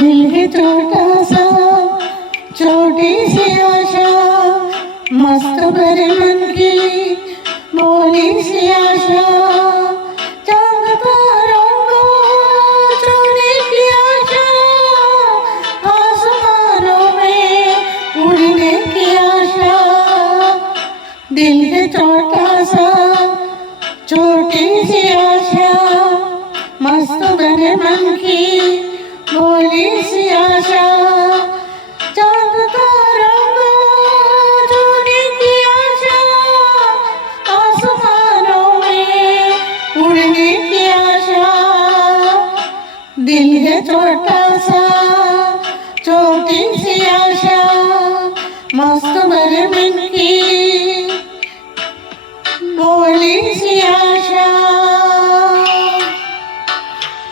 दिल है छोटा सा, छोटी सी आशा, मस्त भरे मन की भोली सी आशा, चांद तारों को छूने की आशा, आसमानों में उड़ने की आशा। दिल है छोटा सा, छोटी सी आशा, मस्त भरे मन की भोली सी आशा, चांद तारों को छूने की आशा, आसमानों में उड़ने की आशा। दिल है छोटा सा, छोटी सी आशा, मस्त भरे मन की भोली सी आशा।